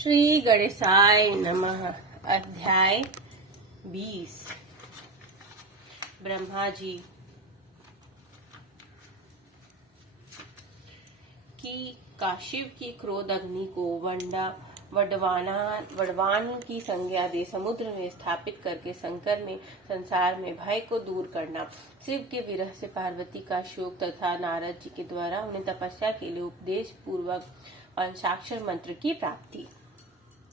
श्री गणेशाय नमः। अध्याय 20। ब्रह्मा जी की काशिव की क्रोध अग्नि को वडवान की संज्ञा दे समुद्र में स्थापित करके शंकर में संसार में भय को दूर करना, शिव के विरह से पार्वती का शोक तथा नारद जी के द्वारा उन्हें तपस्या के लिए उपदेश पूर्वक पंचाक्षर मंत्र की प्राप्ति।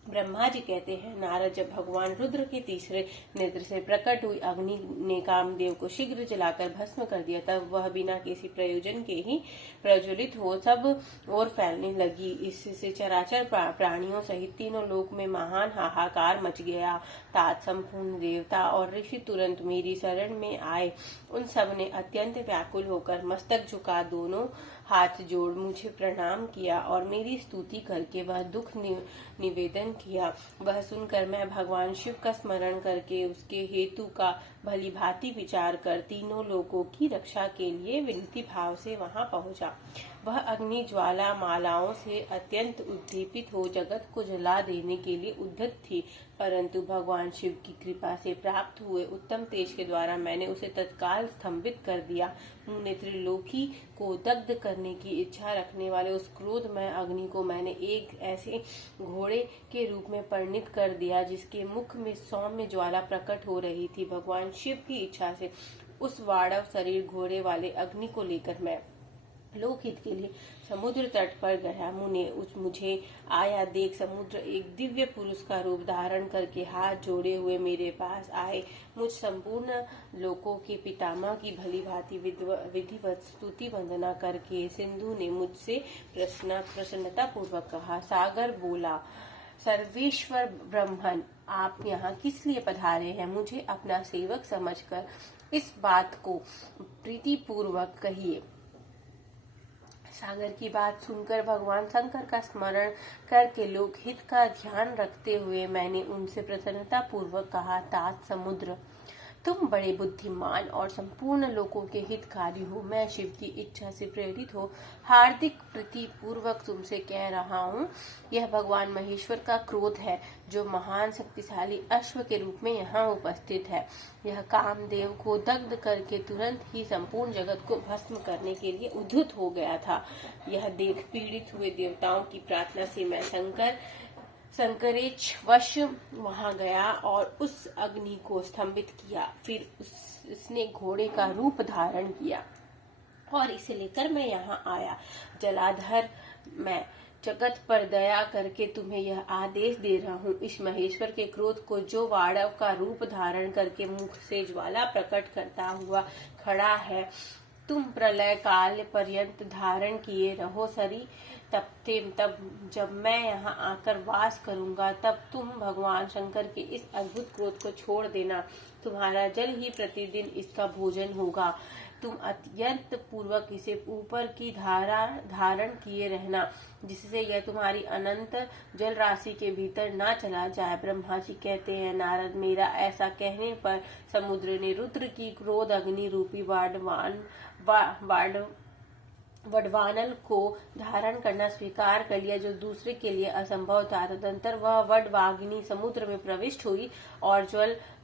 ब्रह्मा जी कहते हैं, नारद, जब भगवान रुद्र के तीसरे नेत्र से प्रकट हुई अग्नि ने कामदेव को शीघ्र जलाकर भस्म कर दिया, तब वह बिना किसी प्रयोजन के ही प्रज्वलित हो सब और फैलने लगी। इससे चराचर प्राणियों सहित तीनों लोक में महान हाहाकार मच गया। तात संपूर्ण देवता और ऋषि तुरंत मेरी शरण में आए। उन सब ने अत्यंत व्याकुल होकर मस्तक झुका दोनों हाथ जोड़ मुझे प्रणाम किया और मेरी स्तुति करके वह दुख निवेदन किया। वह सुनकर मैं भगवान शिव का स्मरण करके उसके हेतु का भली भांति विचार कर तीनों लोगों की रक्षा के लिए विनती भाव से वहां पहुंचा। वह अग्नि ज्वाला मालाओं से अत्यंत उद्दीपित हो जगत को जला देने के लिए उद्यत थी, परंतु भगवान शिव की कृपा से प्राप्त हुए उत्तम तेज के द्वारा मैंने उसे तत्काल स्तंभित कर दिया। मुझे त्रिलोकी को दग्ध करने की इच्छा रखने वाले उस क्रोधमय अग्नि को मैंने एक ऐसे घोड़े के रूप में परिणित कर दिया जिसके मुख में सौम्य ज्वाला प्रकट हो रही थी। भगवान शिव की इच्छा से उस वाड़व शरीर घोड़े वाले अग्नि को लेकर मैं लोकहित के लिए समुद्र तट पर गया। मुझे आया देख समुद्र एक दिव्य पुरुष का रूप धारण करके हाथ जोड़े हुए मेरे पास आए। मुझ संपूर्ण लोकों के पितामह की भली भांति विधिवत स्तुति वंदना करके सिंधु ने मुझसे प्रसन्नता पूर्वक कहा। सागर बोला, सर्वेश्वर ब्रह्मन, आप यहाँ किस लिए पधारे हैं? मुझे अपना सेवक समझकर इस बात को प्रीति पूर्वक कहिए। सागर की बात सुनकर भगवान शंकर का स्मरण करके लोकहित का ध्यान रखते हुए मैंने उनसे प्रसन्नता पूर्वक कहा, तात समुद्र, तुम बड़े बुद्धिमान और संपूर्ण लोगों के हितकारी हो। मैं शिव की इच्छा से प्रेरित हो हार्दिक प्रीति पूर्वक तुमसे कह रहा हूँ, यह भगवान महेश्वर का क्रोध है जो महान शक्तिशाली अश्व के रूप में यहाँ उपस्थित है। यह कामदेव को दग्ध करके तुरंत ही संपूर्ण जगत को भस्म करने के लिए उद्युत हो गया था। यह देख पीड़ित हुए देवताओं की प्रार्थना से मैं संकरेच्छवश वहां गया और उस अग्नि को स्तंभित किया। फिर उसने घोड़े का रूप धारण किया और इसे लेकर मैं यहाँ आया। जलाधर, मैं जगत पर दया करके तुम्हें यह आदेश दे रहा हूँ, इस महेश्वर के क्रोध को जो वाड़व का रूप धारण करके मुख से ज्वाला प्रकट करता हुआ खड़ा है, तुम प्रलय काल पर्यंत धारण किए रहो। सरी तब जब मैं यहाँ आकर वास करूंगा, तब तुम भगवान शंकर के इस अद्भुत क्रोध को छोड़ देना। तुम्हारा जल ही प्रतिदिन इसका भोजन होगा। तुम अत्यंत पूर्वक इसे ऊपर की धारण किए रहना, जिससे यह तुम्हारी अनंत जल राशि के भीतर ना चला जाए। ब्रह्मा जी कहते हैं, नारद, मेरा ऐसा कहने पर समुद्र ने रुद्र की क्रोध अग्नि रूपी वडवानल को धारण करना स्वीकार कर लिया, जो दूसरे के लिए असंभव था। तदंतर वह वडवाग्नि समुद्र में प्रविष्ट हुई और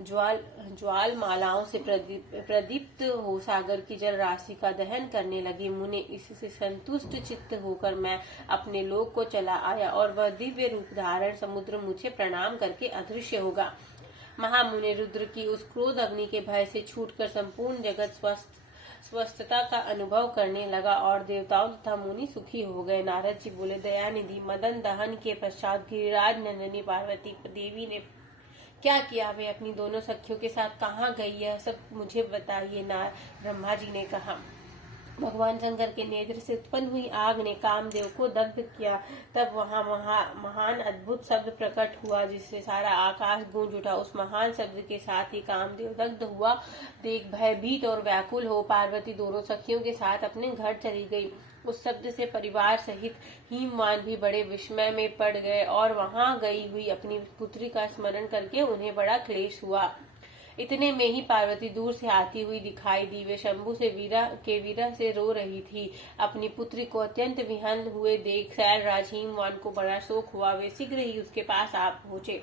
ज्वाल मालाओं से प्रदीप्त हो सागर की जल राशि का दहन करने लगी। मुने इससे संतुष्ट चित्त होकर मैं अपने लोक को चला आया और वह दिव्य रूप धारण समुद्र मुझे प्रणाम करके अदृश्य होगा। महामुनि रुद्र की उस क्रोध अग्नि के भय से छूटकर संपूर्ण जगत स्वस्थता का अनुभव करने लगा और देवताओं तथा मुनि सुखी हो गए। नारद जी बोले, दयानिधि, मदन दहन के पश्चात गिरिराज नंदिनी पार्वती देवी ने क्या किया? वे अपनी दोनों सखियों के साथ कहाँ गई? यह सब मुझे बताइए। ब्रह्मा जी ने कहा, भगवान शंकर के नेत्र से उत्पन्न हुई आग ने कामदेव को दग्ध किया। तब वहाँ महान अद्भुत शब्द प्रकट हुआ, जिससे सारा आकाश गूंज उठा। उस महान शब्द के साथ ही कामदेव दग्ध हुआ देख भयभीत और व्याकुल हो पार्वती दोनों सखियों के साथ अपने घर चली गई। उस शब्द से परिवार सहित हिमवान भी बड़े विस्मय में पड़ गए और वहां गई हुई अपनी पुत्री का स्मरण करके उन्हें बड़ा क्लेश हुआ। इतने में ही पार्वती दूर से आती हुई दिखाई दी। वे शंभु से विरह से रो रही थी। अपनी पुत्री को अत्यंत विहंल हुए देख सैलराज हिमवान को बड़ा शोक हुआ। वे शीघ्र ही उसके पास आ पहुंचे।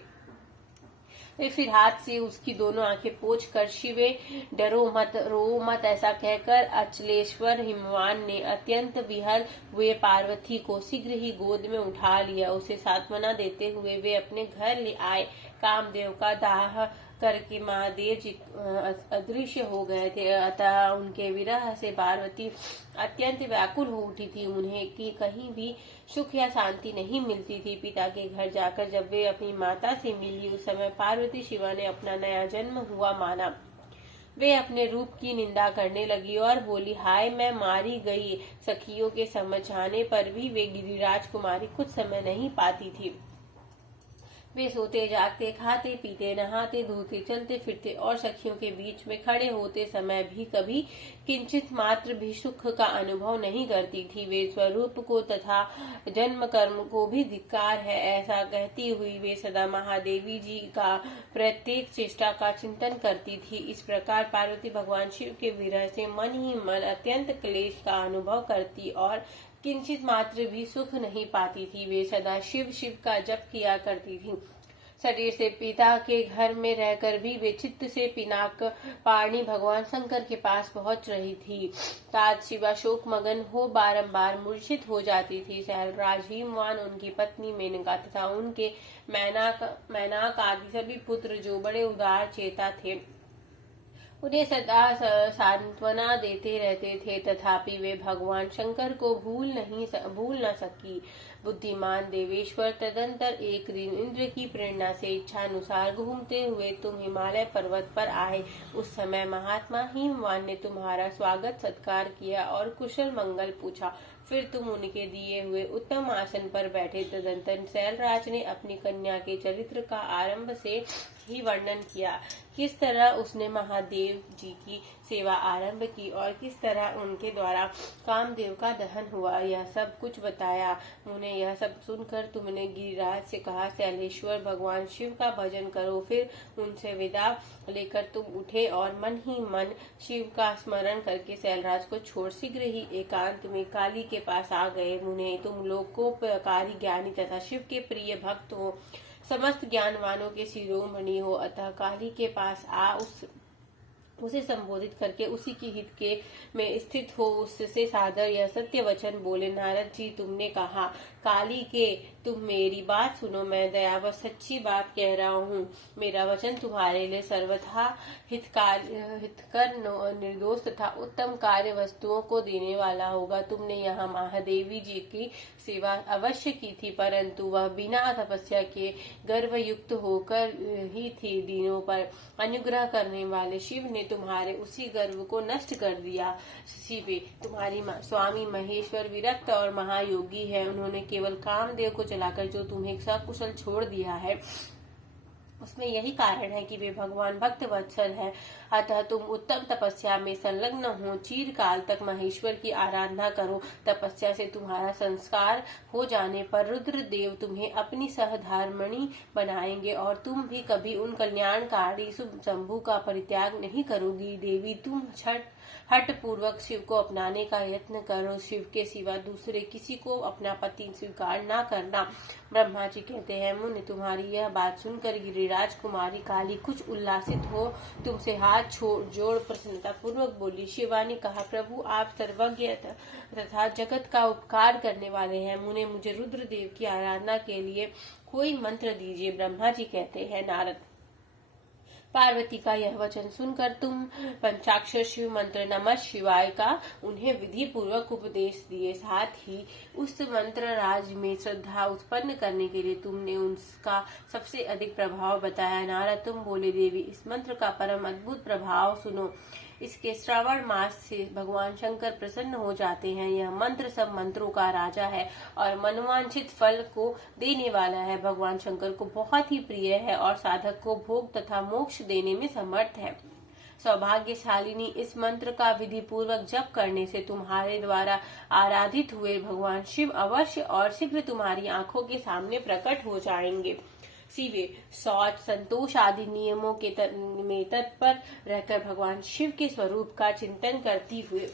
वे फिर हाथ से उसकी दोनों आंखें पोंछ कर शिवे डरो मत, रो मत ऐसा कहकर अचलेश्वर हिमवान ने अत्यंत विहल हुए पार्वती को शीघ्र ही गोद में उठा लिया। उसे सांत्वना देते हुए वे अपने घर ले आए। कामदेव का दाह करके महादेव जी अदृश्य हो गए थे। अतः उनके विरह से पार्वती अत्यंत व्याकुल हो उठी थी। उन्हें कि कहीं भी सुख या शांति नहीं मिलती थी। पिता के घर जाकर जब वे अपनी माता से मिली, उस समय पार्वती शिवा ने अपना नया जन्म हुआ माना। वे अपने रूप की निंदा करने लगी और बोली, हाय मैं मारी गई। सखियों के समझाने पर भी वे गिरिराज कुमारी कुछ समय नहीं पाती थी। वे सोते जागते, खाते पीते, नहाते धोते, चलते फिरते और सखियों के बीच में खड़े होते समय भी कभी किंचित मात्र भी सुख का अनुभव नहीं करती थी। वे स्वरूप को तथा जन्म कर्म को भी धिक्कार है ऐसा कहती हुई वे सदा महादेवी जी का प्रत्येक चेष्टा का चिंतन करती थी। इस प्रकार पार्वती भगवान शिव के विरह से मन ही मन अत्यंत क्लेश का अनुभव करती और किंचित मात्र भी सुख नहीं पाती थी। वे सदा शिव शिव का जप किया करती थी। शरीर से पिता के घर में रहकर भी वे चित्त से पिनाक पाणी भगवान शंकर के पहुंच पहुंच रही थी। तात शिवा शोक मगन हो बारंबार मूर्छित हो जाती थी। सैलराज हिमवान, उनकी पत्नी मेनका तथा उनके मैनाक आदि सभी पुत्र जो बड़े उदार चेता थे, उन्हें सदा सांत्वना देते रहते थे। तथापि वे भगवान शंकर को भूल न सकी। बुद्धिमान देवेश्वर तदंतर एक दिन इंद्र की प्रेरणा से इच्छानुसार घूमते हुए तुम हिमालय पर्वत पर आए। उस समय महात्मा हिमवान ने तुम्हारा स्वागत सत्कार किया और कुशल मंगल पूछा। फिर तुम उनके दिए हुए उत्तम आसन पर बैठे। तदंतर सैलराज ने अपनी कन्या के चरित्र का आरंभ से ही वर्णन किया। किस तरह उसने महादेव जी की सेवा आरंभ की और किस तरह उनके द्वारा कामदेव का दहन हुआ, यह सब कुछ बताया। उन्हें यह सब सुनकर तुमने गिरिराज से कहा, शैलेश्वर भगवान शिव का भजन करो। फिर उनसे विदा लेकर तुम उठे और मन ही मन शिव का स्मरण करके सैलराज को छोड़ शीघ्र ही एकांत में काली के पास आ गए। मुने, तुम लोकोपकारी ज्ञानी तथा शिव के प्रिय भक्त हो, समस्त ज्ञानवानों के शिरोमणि हो, अतः काली के पास आ उसे संबोधित करके उसी की हित के में स्थित हो उससे सादर यह सत्य वचन बोले। नारद जी, तुमने कहा काली के तुम मेरी बात सुनो, मैं दयावश सच्ची बात कह रहा हूँ। मेरा वचन तुम्हारे लिए सर्वथा हितकर निर्दोष तथा उत्तम कार्य वस्तुओं को देने वाला होगा। तुमने यहाँ महादेवी जी की सेवा अवश्य की थी, परंतु वह बिना तपस्या के गर्वयुक्त होकर ही थी। दीनों पर अनुग्रह करने वाले शिव ने तुम्हारे उसी गर्व को नष्ट कर दिया। शिवे, तुम्हारी स्वामी महेश्वर विरक्त और महायोगी है। उन्होंने केवल कामदेव को चलाकर जो तुम्हें सकुशल छोड़ दिया है, उसमें यही कारण है कि वे भगवान भक्त वत्सल है। अतः तुम उत्तम तपस्या में संलग्न हो, चिरकाल तक महेश्वर की आराधना करो। तपस्या से तुम्हारा संस्कार हो जाने पर रुद्रदेव तुम्हें अपनी सहधर्मिणी बनाएंगे और तुम भी कभी उन कल्याणकारी शुभ शंभु का परित्याग नहीं करोगी। देवी, तुम हठ पूर्वक शिव को अपनाने का यत्न करो। शिव के सिवा दूसरे किसी को अपना पति स्वीकार न करना। ब्रह्मा जी कहते हैं, मुनि, तुम्हारी यह बात सुनकर गिरिराज कुमारी काली कुछ उल्लासित हो तुमसे हाथ जोड़ प्रसन्नता पूर्वक बोली। शिवा ने कहा, प्रभु आप सर्वज्ञ तथा जगत का उपकार करने वाले हैं। मुने, मुझे रुद्रदेव की आराधना के लिए कोई मंत्र दीजिए। ब्रह्मा जी कहते हैं, नारद, पार्वती का यह वचन सुनकर तुम पंचाक्षर शिव मंत्र नमः शिवाय का उन्हें विधि पूर्वक उपदेश दिए। साथ ही उस मंत्र राज में श्रद्धा उत्पन्न करने के लिए तुमने उसका सबसे अधिक प्रभाव बताया। नारद, तुम बोले, देवी, इस मंत्र का परम अद्भुत प्रभाव सुनो। इसके श्रावण मास से भगवान शंकर प्रसन्न हो जाते हैं। यह मंत्र सब मंत्रों का राजा है और मनोवांछित फल को देने वाला है। भगवान शंकर को बहुत ही प्रिय है और साधक को भोग तथा मोक्ष देने में समर्थ है। सौभाग्यशालिनी, इस मंत्र का विधि पूर्वक जप करने से तुम्हारे द्वारा आराधित हुए भगवान शिव अवश्य और शीघ्र तुम्हारी आंखों के सामने प्रकट हो जाएंगे। सीवे शौच, संतोष आदि नियमों में तत्पर रहकर भगवान शिव के स्वरूप का चिंतन करती हुए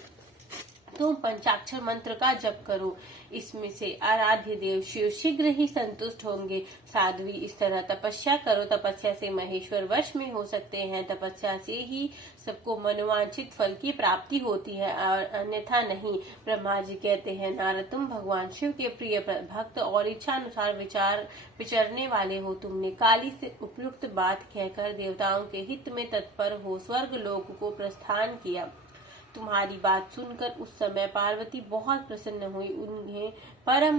तुम पंचाक्षर मंत्र का जप करो। इसमें से आराध्य देव शिव शीघ्र ही संतुष्ट होंगे। साध्वी, इस तरह तपस्या करो। तपस्या से महेश्वर वश में हो सकते हैं। तपस्या से ही सबको मनोवांछित फल की प्राप्ति होती है और अन्यथा नहीं। ब्रह्मा जी कहते हैं, नारद, तुम भगवान शिव के प्रिय भक्त और इच्छा अनुसार विचरने वाले हो। तुमने काली से उपयुक्त बात कहकर देवताओं के हित में तत्पर हो स्वर्ग लोक को प्रस्थान किया। तुम्हारी बात सुनकर उस समय पार्वती बहुत प्रसन्न हुई। उन्हें परम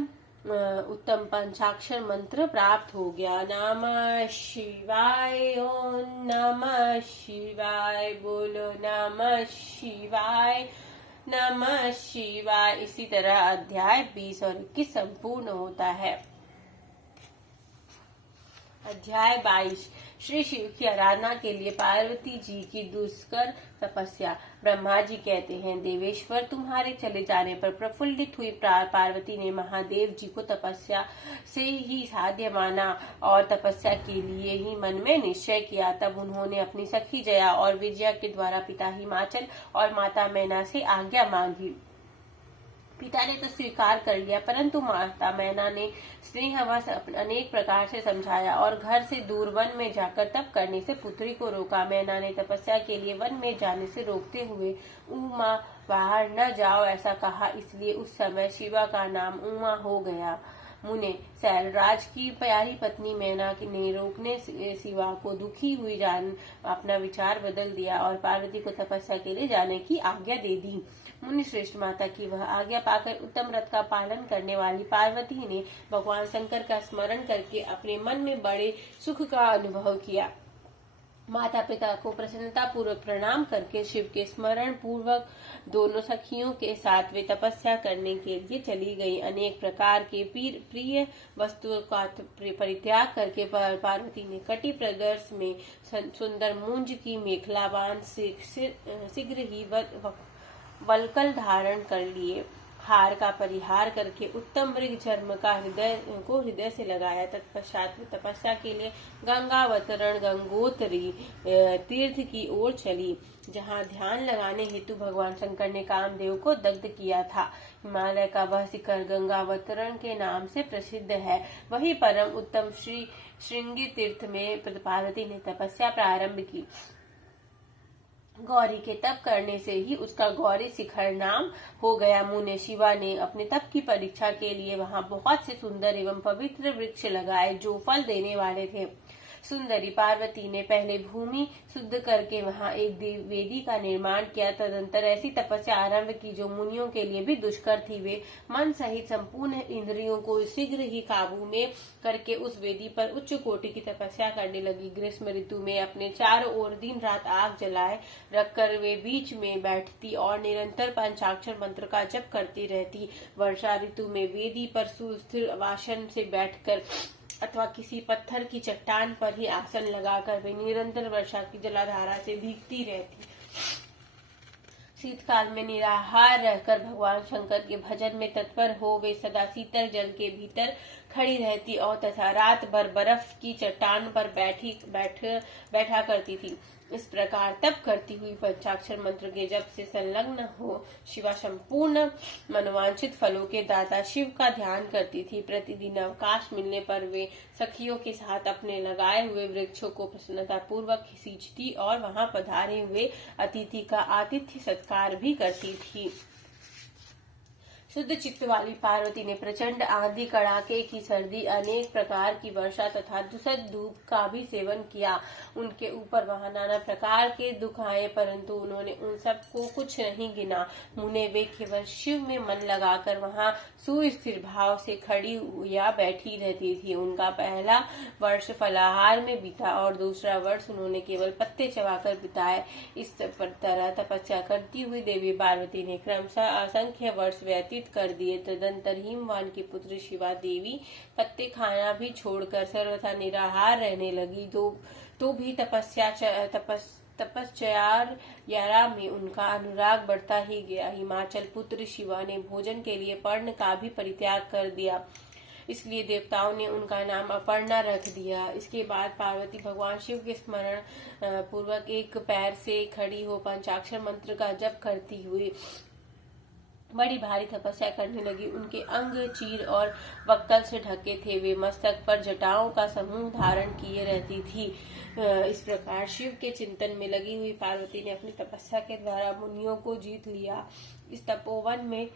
उत्तम पंचाक्षर मंत्र प्राप्त हो गया। नमः शिवाय, ओम नमः शिवाय, बोलो नमः शिवाय, नमः शिवाय। इसी तरह अध्याय 20 और 21 संपूर्ण होता है। अध्याय 22 श्री शिव की आराधना के लिए पार्वती जी की दुष्कर तपस्या। ब्रह्मा जी कहते हैं, देवेश्वर, तुम्हारे चले जाने पर प्रफुल्लित हुई पार्वती ने महादेव जी को तपस्या से ही साध्य माना और तपस्या के लिए ही मन में निश्चय किया। तब उन्होंने अपनी सखी जया और विजया के द्वारा पिता हिमाचल और माता मैना से आज्ञा मांगी। पिता ने तो स्वीकार कर लिया, परंतु माता मैना ने स्नेहवश अनेक प्रकार से समझाया और घर से दूर वन में जाकर तप करने से पुत्री को रोका। मैना ने तपस्या के लिए वन में जाने से रोकते हुए उमा, बाहर न जाओ, ऐसा कहा। इसलिए उस समय शिवा का नाम उमा हो गया। मुने सैलराज की प्यारी पत्नी मैना ने रोकने से शिवा को दुखी हुई जान अपना विचार बदल दिया और पार्वती को तपस्या के लिए जाने की आज्ञा दे दी। मुनि श्रेष्ठ माता की वह आज्ञा पाकर उत्तम व्रत का पालन करने वाली पार्वती ने भगवान शंकर का स्मरण करके अपने मन में बड़े सुख का अनुभव किया। माता पिता को प्रसन्नता पूर्वक प्रणाम करके शिव के स्मरण पूर्वक दोनों सखियों के साथ वे तपस्या करने के लिए चली गई। अनेक प्रकार के प्रिय वस्तुओं का परित्याग करके पार्वती ने कटी प्रदर्श में सुंदर मूंज की मेखला बांध शीघ्र ही वल्कल धारण कर लिए। हार का परिहार करके उत्तम मृग चर्म का हृदय से लगाया। तत्पश्चात तपस्या के लिए गंगावतरण गंगोत्री तीर्थ की ओर चली, जहाँ ध्यान लगाने हेतु भगवान शंकर ने कामदेव को दग्ध किया था। हिमालय का वह शिखर गंगावतरण के नाम से प्रसिद्ध है। वही परम उत्तम श्रृंगी तीर्थ में पार्वती ने तपस्या प्रारंभ की। गौरी के तप करने से ही उसका गौरी शिखर नाम हो गया। मुने शिवा ने अपने तप की परीक्षा के लिए वहां बहुत से सुंदर एवं पवित्र वृक्ष लगाए जो फल देने वाले थे। सुंदरी पार्वती ने पहले भूमि शुद्ध करके वहां एक वेदी का निर्माण किया। तदंतर ऐसी तपस्या आरंभ की जो मुनियों के लिए भी दुष्कर थी। वे मन सहित संपूर्ण इंद्रियों को शीघ्र ही काबू में करके उस वेदी पर उच्च कोटि की तपस्या करने लगी। ग्रीष्म ऋतु में अपने चारों ओर दिन रात आग जलाए रखकर वे बीच में बैठती और निरंतर पंचाक्षर मंत्र का जप करती रहती। वर्षा ऋतु में वेदी पर सुस्थिर आसन से बैठकर अथवा किसी पत्थर की चट्टान पर ही आसन लगाकर वे निरंतर वर्षा की जलाधारा से भीगती रहती। शीतकाल में निराहार रहकर भगवान शंकर के भजन में तत्पर हो वे सदा शीतल जल के भीतर खड़ी रहती और तथा रात भर बर्फ की चट्टान पर बैठा करती थी। इस प्रकार तप करती हुई पंचाक्षर मंत्र के जप से संलग्न हो शिवा संपूर्ण मनोवांछित फलों के दाता शिव का ध्यान करती थी। प्रतिदिन अवकाश मिलने पर वे सखियों के साथ अपने लगाए हुए वृक्षों को प्रसन्नता पूर्वक सींचती और वहां पधारे हुए अतिथि का आतिथ्य सत्कार भी करती थी। शुद्ध चित्त वाली पार्वती ने प्रचंड आंधी, कड़ाके की सर्दी, अनेक प्रकार की वर्षा तथा दुसद धूप का भी सेवन किया। उनके ऊपर वहां नाना प्रकार के दुख आए, परंतु उन्होंने उन सब को कुछ नहीं गिना। मुने वे केवल शिव में मन लगाकर वहां सुस्थिर भाव से खड़ी या बैठी रहती थी। उनका पहला वर्ष फलाहार में बीता और दूसरा वर्ष उन्होंने केवल पत्ते चबाकर बिताए। इस तरह तपस्या करती हुई देवी पार्वती ने क्रमशः असंख्य वर्ष व्यतीत कर दिए। तदंतर हिमवान की पुत्री शिवा देवी पत्ते खाना भी छोड़कर सर्वथा निराहार रहने लगी। तो भी तपस्या में उनका अनुराग बढ़ता ही गया। हिमाचल पुत्र शिवा ने भोजन के लिए पर्ण का भी परित्याग कर दिया। इसलिए देवताओं ने उनका नाम अपर्णा रख दिया। इसके बाद पार्वती भगवान शिव के स्मरण पूर्वक एक पैर से खड़ी हो पंचाक्षर मंत्र का जप करती हुई बड़ी भारी तपस्या करने लगी। उनके अंग चीर और वक्कल से ढके थे। वे मस्तक पर जटाओं का समूह धारण किए रहती थी। इस प्रकार शिव के चिंतन में लगी हुई पार्वती ने अपनी तपस्या के द्वारा मुनियों को जीत लिया। इस तपोवन में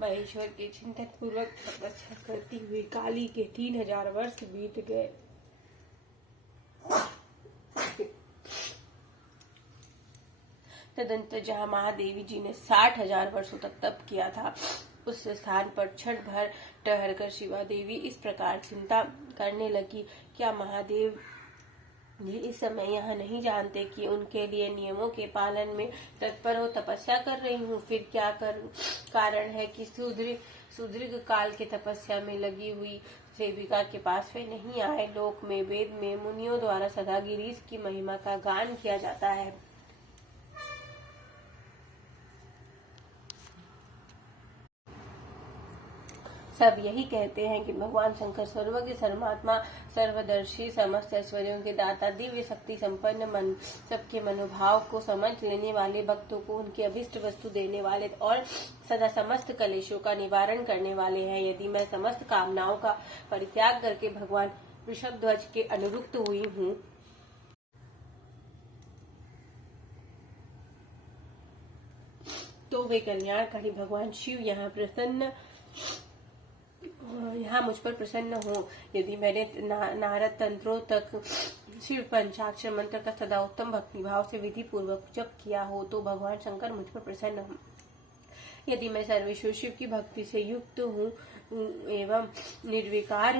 महेश्वर के चिंतन पूर्वक तपस्या करती हुई काली के 3000 वर्ष बीत गए। तदंतर जहाँ महादेवी जी ने 60,000 वर्षों तक तप किया था, उस स्थान पर क्षण भर ठहरकर शिवा देवी इस प्रकार चिंता करने लगी, क्या महादेव जी इस समय यहाँ नहीं जानते कि उनके लिए नियमों के पालन में तत्पर हो तपस्या कर रही हूँ? फिर क्या कारण है कि सुदीर्घ काल के तपस्या में लगी हुई सेविका के पास वे नहीं आए? लोक में वेद में मुनियों द्वारा सदा गिरीश की महिमा का गान किया जाता है। सब यही कहते हैं कि भगवान शंकर सर्वज्ञ, सर्वात्मा, सर्वदर्शी, समस्त ऐश्वर्यों के दाता, दिव्य शक्ति संपन्न, मन सबके मनोभाव को समझ लेने वाले, भक्तों को उनकी अभिष्ट वस्तु देने वाले और सदा समस्त कलेशों का निवारण करने वाले हैं। यदि मैं समस्त कामनाओं का परित्याग करके भगवान वृषभध्वज के अनुरुक्त हुई हूँ, तो वे कल्याणकारी भगवान शिव यहाँ मुझ पर प्रसन्न हो। यदि मैंने नारद तंत्रों तक शिव पंचाक्षर मंत्र का सदा उत्तम भक्तिभाव से विधि पूर्वक जप किया हो, तो भगवान शंकर मुझ पर प्रसन्न हो। यदि मैं सर्वेश्वर शिव की भक्ति से युक्त हूँ एवं निर्विकार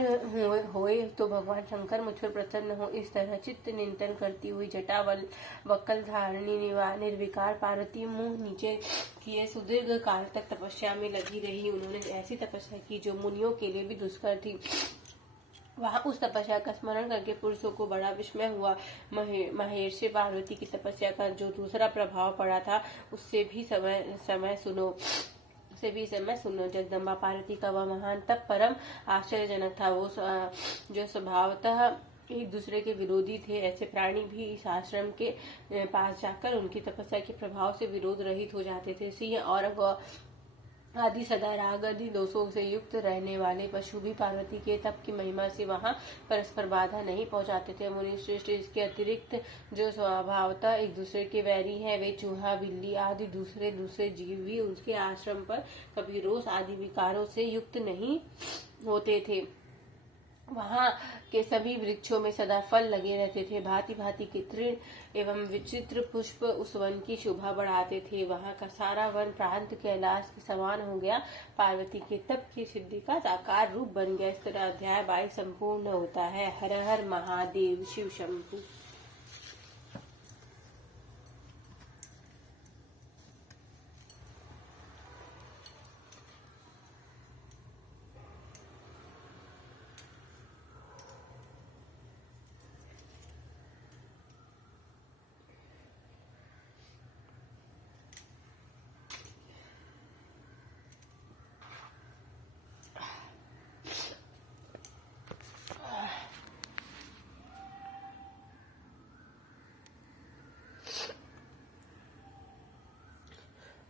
होए, तो भगवान शंकर मुझ पर प्रसन्न हो। इस तरह चित्त नियंत्रण करती हुई जटावल वक्कल धारणी निर्विकार पार्वती मुंह नीचे किए सुदीर्घ काल तक तपस्या में लगी रही। उन्होंने ऐसी तपस्या की जो मुनियों के लिए भी दुष्कर थी। वहां उस तपस्या का स्मरण करके पुरुषों को बड़ा विस्मय हुआ। महेश्वरी पार्वती की तपस्या का जो दूसरा प्रभाव पड़ा था, उससे भी समय सुनो। जगदम्बा पार्वती का वह महान तप परम आश्चर्यजनक था। वो जो स्वभावतः एक दूसरे के विरोधी थे, ऐसे प्राणी भी इस आश्रम के पास जाकर उनकी तपस्या के प्रभाव से विरोध रहित हो जाते थे। सिंह और आदि सदा राग आदि दोषों से युक्त रहने वाले पशु भी पार्वती के तप की महिमा से वहां परस्पर बाधा नहीं पहुंचाते थे। मुनि श्रेष्ठ इसके अतिरिक्त जो स्वभावतः एक दूसरे के वैरी हैं, वे चूहा, बिल्ली आदि दूसरे जीव भी उसके आश्रम पर कभी रोष आदि विकारों से युक्त नहीं होते थे। वहां के सभी वृक्षों में सदा फल लगे रहते थे। भांति भांति के तृण एवं विचित्र पुष्प उस वन की शोभा बढ़ाते थे। वहां का सारा वन प्रांत कैलाश के समान हो गया। पार्वती के तप की सिद्धि का साकार रूप बन गया। इस तरह अध्याय 22 संपूर्ण होता है। हर हर महादेव, शिव शंभु।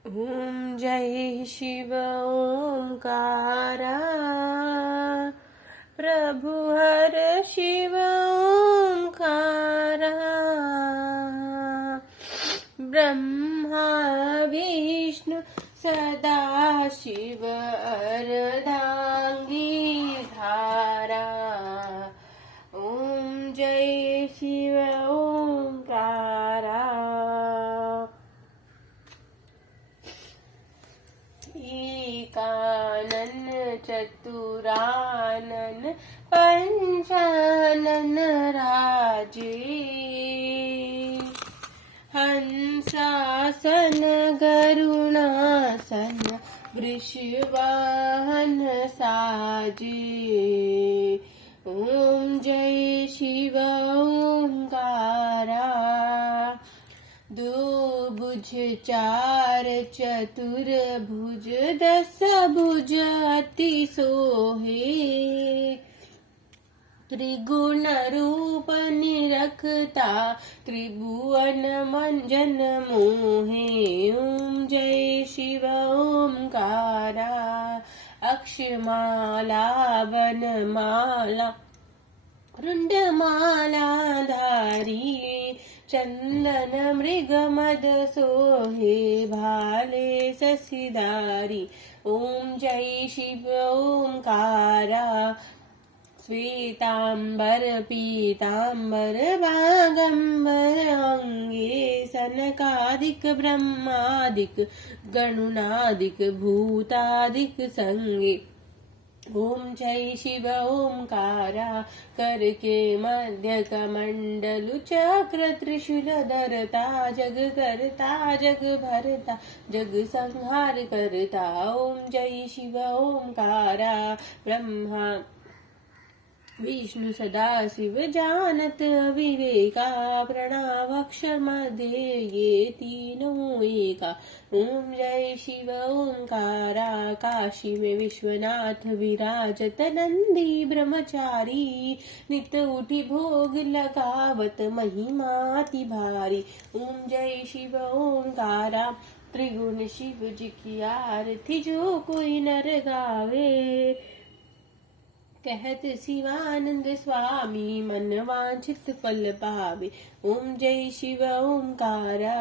ओम जय शिव ओंकारा, प्रभु हर शिव ओंकारा, ब्रह्मा विष्णु सदा शिव अर्धांगी धारा। ओम जय शिव ओंकारा। एकानन चतुरानन पंचानन राजे, हंसासन गरुणासन वृषवाहन साजे। ओम जय शिव ओंकारा। दो भुज चार चतुर भुज दस भुज अति सोहे त्रिगुण रूप निरखता त्रिभुवन मंजन मोहे ओम जय शिव ओमकारा अक्षमाला वनमाला रुंडमाला धारी चंदन मृग मद सोहे भाले ससिदारी ओम जय शिव ओमकारा श्वेतांबर पीतांबर बागंबर अंगे सनकादिक ब्रह्मादिक गणुनादिक भूतादिक संगे ओम जय शिव ओमकारा करके मध्य कमंडलु चक्र त्रिशूल धरता जग करता जग भरता जग संहार करता ओम जय शिव ओमकारा ब्रह्मा विष्णु सदा शिव जानत विवेका प्रणवाक्षर मध्य ये तीनों एका ओम जय शिव ओमकारा काशी में विश्वनाथ विराजत नंदी ब्रह्मचारी नित उठी भोग लगावत महिमाति भारी ओम जय शिव ओमकारा त्रिगुण शिव जी की आरती जो कोई नर गावे कहत शिवानंद स्वामी मन वांछित फल पावे ओम जय शिव ओमकारा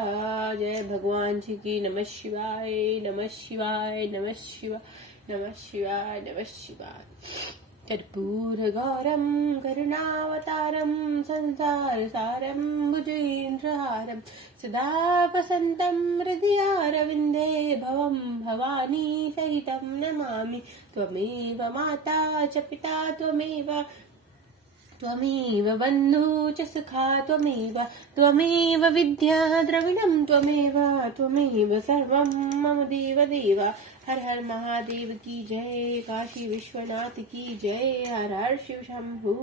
जय भगवान जी की नमः शिवाय नमः शिवाय नमः शिवाय नमः शिवाय नमः शिवाय कर्पूर गौरम करुणावतारम संसार सारम भुजेन्द्रहारम सदा वसंतम हृदयारविंदे भवम भवानी सहितं नमामि त्वमेव माता च पिता त्वमेव बन्धु च सखा त्वमेव विद्या द्रविणं त्वमेव सर्वं मम देव देवा हर हर महादेव की जय काशी विश्वनाथ की जय हर हर शिव शंभु।